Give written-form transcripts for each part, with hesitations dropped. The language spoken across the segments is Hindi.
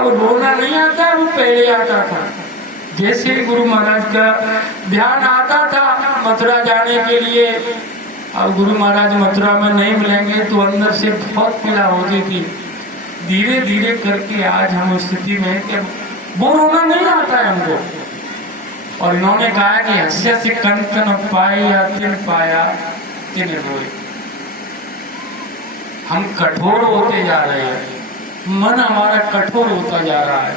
अब रोना नहीं आता, वो पहले आता था। जैसे गुरु महाराज का ध्यान आता था मथुरा जाने के लिए, अब गुरु महाराज मथुरा में नहीं मिलेंगे तो अंदर से बहुत पीड़ा होती थी। धीरे धीरे करके आज हम उस स्थिति में कि वो रोना नहीं आता है हमको। और इन्होंने कहा कि हस्य से कंत न पाई या तिन पाया तिन रोए। हम कठोर होते जा रहे हैं, मन हमारा कठोर होता जा रहा है,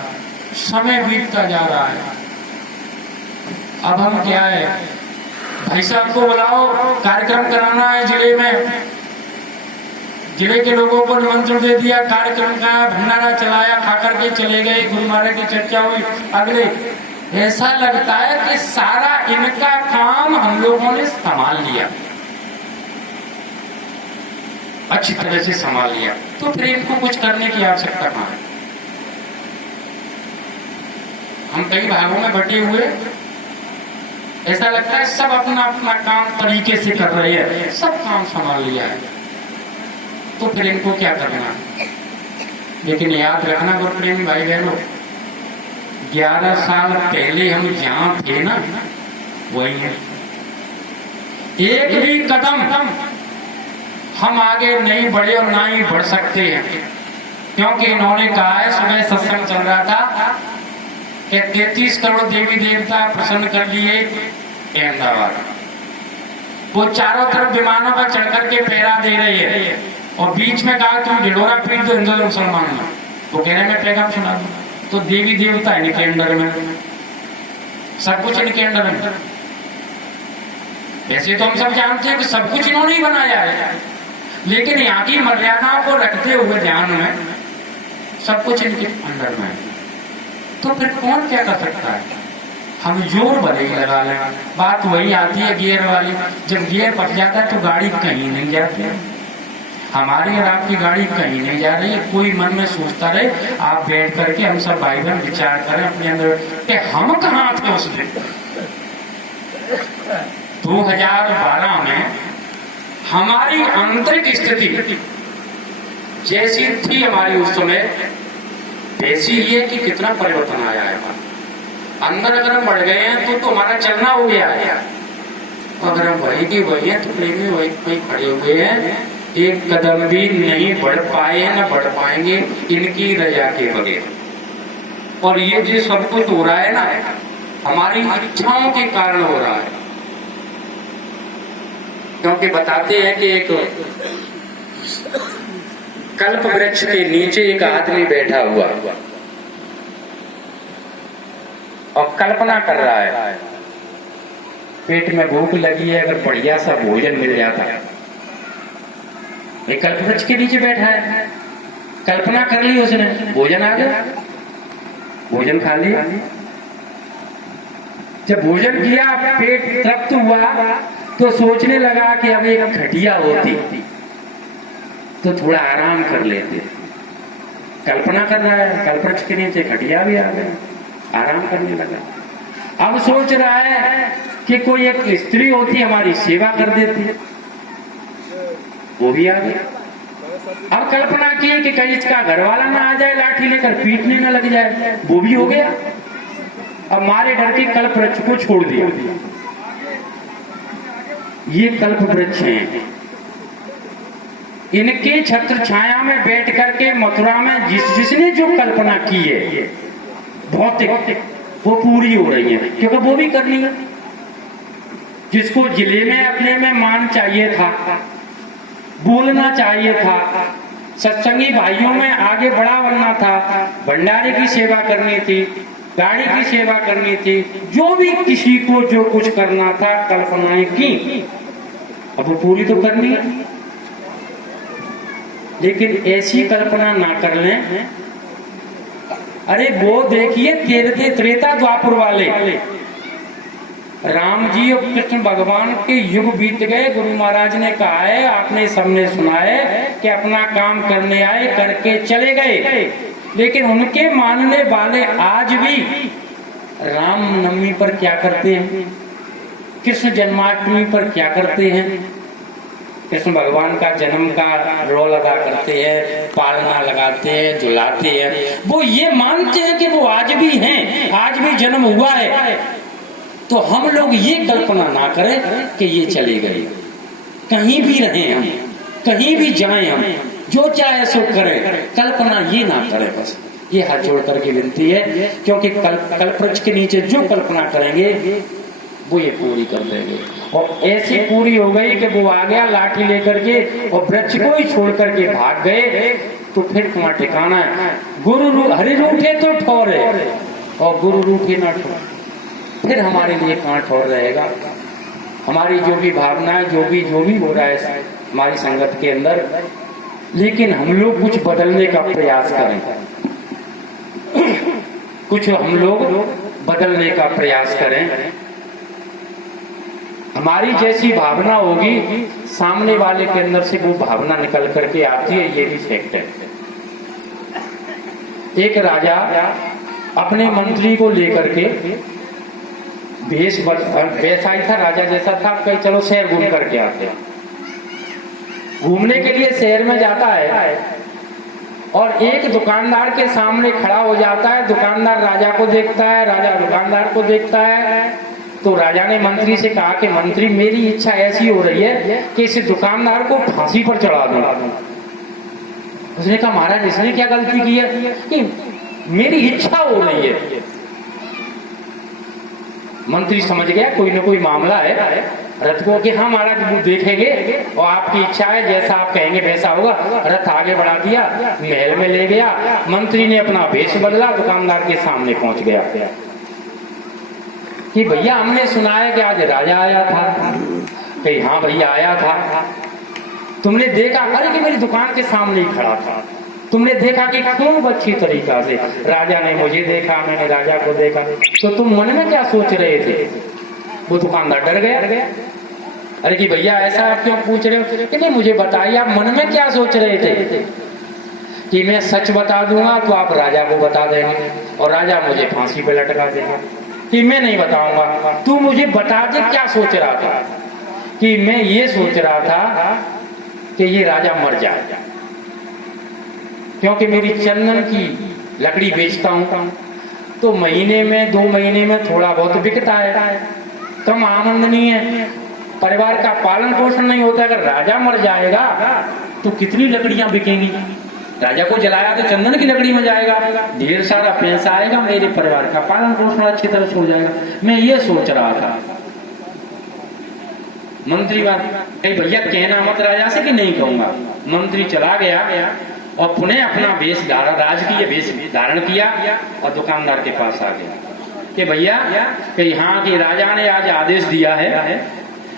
समय बीतता जा रहा है। अब हम क्या है, भाई साहब को बुलाओ, कार्यक्रम कराना है जिले में, जिले के लोगों को निमंत्रण दे दिया, कार्यक्रम का भंडारा चलाया, खाकर के चले गए, गुरु महाराज की चर्चा हुई। अगले ऐसा लगता है कि सारा इनका काम हम लोगों ने संभाल लिया, अच्छी तरह से संभाल लिया, तो फिर इनको कुछ करने की आवश्यकता कहाँ है। हम कई भागों में बटे हुए, ऐसा लगता है सब अपना अपना काम तरीके से कर रहे हैं, सब काम संभाल लिया है, तो फिर इनको क्या करना। लेकिन याद रखना गुरु प्रेमी भाई बहनों, 11 साल पहले हम जहां थे ना वही है। एक भी कदम हम आगे नहीं बढ़े और ना ही बढ़ सकते हैं, क्योंकि इन्होंने कहा है, सुबह सत्संग चल रहा था कि 33 करोड़ देवी देवता प्रसन्न कर लिए अहमदाबाद। वो चारों तरफ विमानों पर चढ़ करके पहरा दे रही है, और बीच में कहा तुम ढिढोरा पीट दो हिंदू और मुसलमान में, वो कह रहे मैं पैगाम सुना दूं। तो देवी देवता इनके अंडर में, सब कुछ इनके अंडर में। वैसे तो हम सब जानते हैं कि सब कुछ इन्होंने ही बनाया है, लेकिन यहाँ की मर्यादाओं को रखते हुए ध्यान में सब कुछ इनके अंडर में है। तो फिर कौन क्या कर सकता है। हम जोर भले ही लगा लें, बात वही आती है गियर वाली, जब गियर पट जाता है तो गाड़ी कहीं नहीं जाती। हमारी और आपकी गाड़ी कहीं नहीं जा रही है। कोई मन में सोचता रहे, आप बैठ करके हम सब भाई बहन विचार करें अपने अंदर कि हम कहाँ थे उस दिन। 2012 में हमारी आंतरिक स्थिति जैसी थी हमारी उस समय, वैसी ये कि कितना परिवर्तन आया है। अंदर अगर हम बढ़ गए हैं तो हमारा चलना हो गया है। अगर हम वही की वही है तो प्रेमी वही खड़े हुए हैं, एक कदम भी नहीं बढ़ पाए न बढ़ पाएंगे इनकी रजा के बगैर। और ये जो सब कुछ हो रहा है ना, हमारी इच्छाओं के कारण हो रहा है। क्योंकि बताते हैं कि एक कल्प वृक्ष के नीचे एक आदमी बैठा हुआ और कल्पना कर रहा है, पेट में भूख लगी है, अगर बढ़िया सा भोजन मिल जाता है। एक कल्प वृक्ष के नीचे बैठा है, कल्पना कर ली उसने, भोजन आ गया, भोजन खा लिया। जब भोजन किया, पेट तृप्त हुआ, तो सोचने लगा कि अब एक खटिया होती तो थोड़ा आराम कर लेते। कल्पना कर रहा है, कल्पवृक्ष के नीचे खटिया भी आ गया, आराम करने लगा। अब सोच रहा है कि कोई एक स्त्री होती हमारी सेवा कर देती, वो भी आ गया। अब कल्पना की कि कहीं इसका घरवाला ना आ जाए लाठी लेकर पीटने न लग जाए, वो भी हो गया। अब मारे डर के कल्पवृक्ष को छोड़ दिया। ये कल्पवृक्ष हैं, इनके छत्र छाया में बैठ करके मथुरा में जिसने जो कल्पना की है भौतिक, वो पूरी हो रही है, क्योंकि वो भी करनी है। जिसको जिले में अपने में मान चाहिए था, बोलना चाहिए था, सत्संगी भाइयों में आगे बड़ा बनना था, भंडारे की सेवा करनी थी, गाड़ी की सेवा करनी थी, जो भी किसी को जो कुछ करना था, कल्पनाएं की, अब वो पूरी तो करनी है। लेकिन ऐसी कल्पना ना कर लें। अरे वो देखिए त्रेता द्वापर वाले राम जी और कृष्ण भगवान के युग बीत गए। गुरु महाराज ने कहा है, आपने सबने सुना है कि अपना काम करने आए, करके चले गए। लेकिन उनके मानने वाले आज भी राम नवमी पर क्या करते हैं, कृष्ण जन्माष्टमी पर क्या करते हैं, कृष्ण भगवान का जन्म का रोल अदा करते हैं, पालना लगाते हैं, झुलाते हैं, वो ये मानते हैं कि वो आज भी हैं, आज भी जन्म हुआ है। तो हम लोग ये कल्पना ना करें कि ये चले गए। कहीं भी रहें हम, कहीं भी जाएं हम, जो चाहे सो करें, कल्पना ये ना करें। बस ये हाथ जोड़ करके विनती है, क्योंकि कल्पवृक्ष के नीचे जो कल्पना करेंगे वो ये पूरी कर देंगे। और ऐसी पूरी हो गई कि वो आ गया लाठी लेकर के और वृक्ष को ही छोड़ करके भाग गए, तो फिर तुम्हारा ठिकाना है। गुरु हरि रूठे तो ठौरे, और गुरु रूठे ना ठौरे, फिर हमारे लिए कहाँ ठौर रहेगा। हमारी जो भी भावना है, जो भी हो रहा है हमारी संगत के अंदर, लेकिन हम लोग कुछ बदलने का प्रयास करें, कुछ हम लोग बदलने का प्रयास करें। हमारी जैसी भावना होगी, सामने वाले के अंदर से वो भावना निकल करके आती है, ये भी फैक्ट है। एक राजा अपने मंत्री को लेकर के भेष वैसा ही था, राजा जैसा था, कहीं चलो शहर घूम करके आते हैं। घूमने के लिए शहर में जाता है और एक दुकानदार के सामने खड़ा हो जाता है। दुकानदार राजा को देखता है, राजा दुकानदार को देखता है। तो राजा ने मंत्री से कहा कि मंत्री, मेरी इच्छा ऐसी हो रही है कि इस दुकानदार को फांसी पर चढ़ा दूं। उसने कहा, महाराज इसने क्या गलती की है कि मेरी इच्छा हो रही है। मंत्री समझ गया कोई ना कोई मामला है। रथ को कि हाँ महाराज वो देखेंगे और आपकी इच्छा है, जैसा आप कहेंगे वैसा होगा। रथ आगे बढ़ा दिया, महल में ले गया। मंत्री ने अपना भेष बदला, दुकानदार के सामने पहुंच गया कि भैया हमने सुना है कि आज राजा आया था। कही हाँ भैया आया था। तुमने देखा? अरे कि मेरी दुकान के सामने ही खड़ा था। तुमने देखा कि खूब अच्छी तरीका से राजा ने मुझे देखा, मैंने राजा को देखा। तो तुम मन में क्या सोच रहे थे? वो दुकानदार डर गया। अरे कि भैया ऐसा आप क्यों पूछ रहे हो? कि नहीं मुझे बताइए आप मन में क्या सोच रहे थे? कि मैं सच बता दूंगा तो आप राजा को बता देंगे और राजा मुझे फांसी पे लटका देगा। कि मैं नहीं बताऊंगा, तू मुझे बता दे क्या सोच रहा था? कि मैं ये सोच रहा था कि ये राजा मर जाएगा, क्योंकि मेरी चंदन की लकड़ी बेचता हूं तो महीने में 2 महीने में थोड़ा बहुत बिकता है, कम आमदनी है, परिवार का पालन पोषण नहीं होता। अगर राजा मर जाएगा तो कितनी लकड़ियां बिकेंगी? राजा को जलाया तो चंदन की लकड़ी में जाएगा, ढेर सारा पैसा आएगा, मेरे परिवार का पालन पोषण अच्छी तरह से हो जाएगा। मैं ये सोच रहा था। मंत्री बात कही भैया कहना मत राजा से कि नहीं कहूंगा। मंत्री चला गया और पुनः अपना वेश राजकीय वेश धारण किया और दुकानदार के पास आ गया कि भैया कि हाँ कि राजा ने आज आदेश दिया है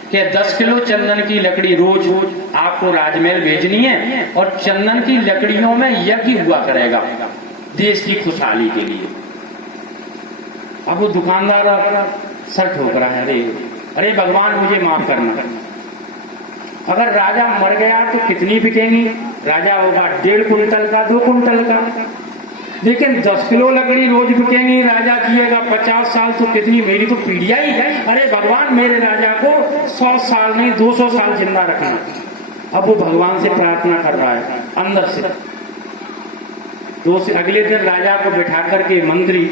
कि 10 किलो चंदन की लकड़ी रोज आपको राजमहल भेजनी है और चंदन की लकड़ियों में यज्ञ हुआ करेगा देश की खुशहाली के लिए। अब वो दुकानदार सर ठोक रहा है, अरे भगवान मुझे माफ करना, अगर राजा मर गया तो कितनी बिकेंगी? राजा होगा 1.5 कुंटल का, 2 कुंटल का, लेकिन 10 किलो लकड़ी रोज बिकेंगी। राजा जिएगा 50 साल तो कितनी, मेरी तो पीढ़िया ही है। अरे भगवान मेरे राजा को 100 साल नहीं 200 साल जिंदा रखना। अब वो भगवान से प्रार्थना कर रहा है अंदर से। अगले दिन राजा को बिठा करके मंत्री